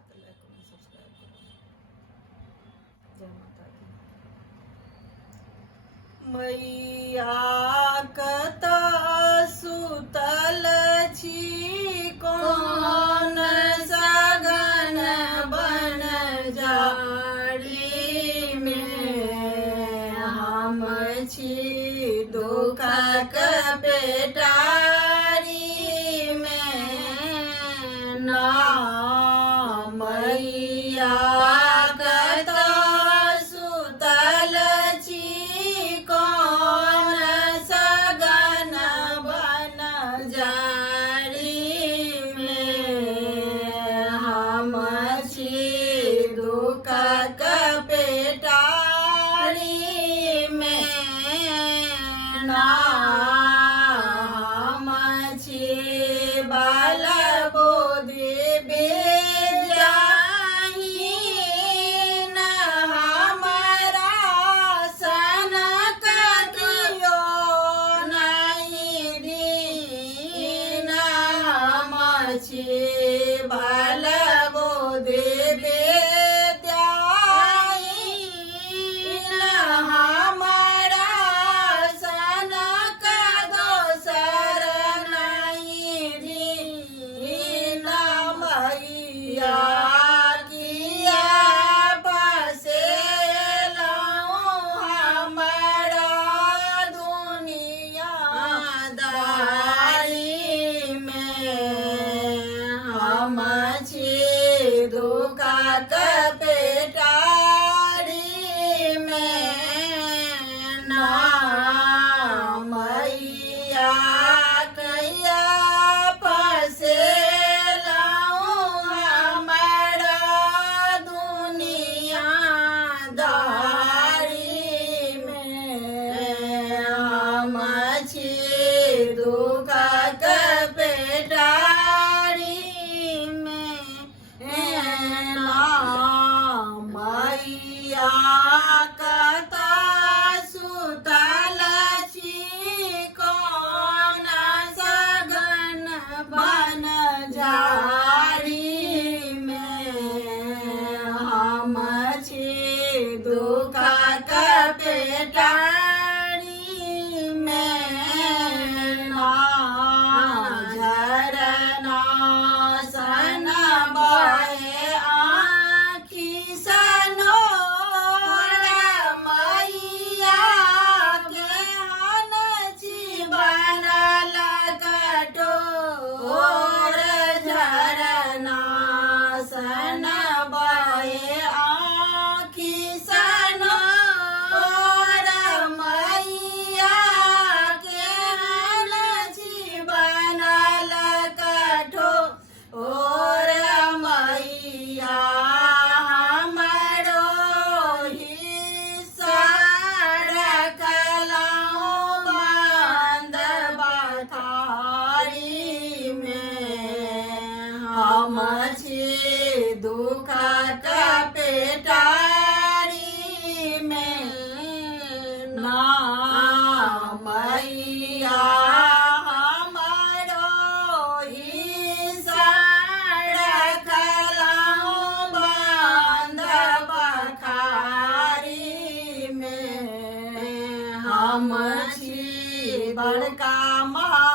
तो like comment subscribe करो। जय माता दी। मैया कता सुतल छी कौन सगन बन जाड़ी में, हम छी दुखक पेटारी में ना। मैया कता सुतल छी कौन सगन बन जाड़ी में, हम छी दुखक पेटारी में ना। हम छी बाल बुद्धि विद्याहीन, हमरा सन कहियो नहीं दीन। हम छी बाल बुद्धि विद्याहीन, हमरा सन दोसर नहीं दीन। मैया किया बसेलहुँ हमरा दुनियादारी में, हम छी दुखक पेटारी में ना। मैया कहिया फसेलहुँ हमरा दुनियादारी में, हम छी दुखक पेटारी में ना। मैया कता सुतल छी कौन सगन बन जाड़ी में, हम छी दुखक पेटारी में ना। झरना सन बहे आँखि सनोर, मैया केहन छी बनल कठोर। झरना सन बहे आँखि सनोर, मैया केहन छी बनल कठोर। मैया हमरो हिस्सा रखलहुँ बंद बखारी में, हम छी दुखक पेटारी में ना। मैया हमरो हिस्सा रखलहुँ बंद बखारी में, हम छी बड़का माँ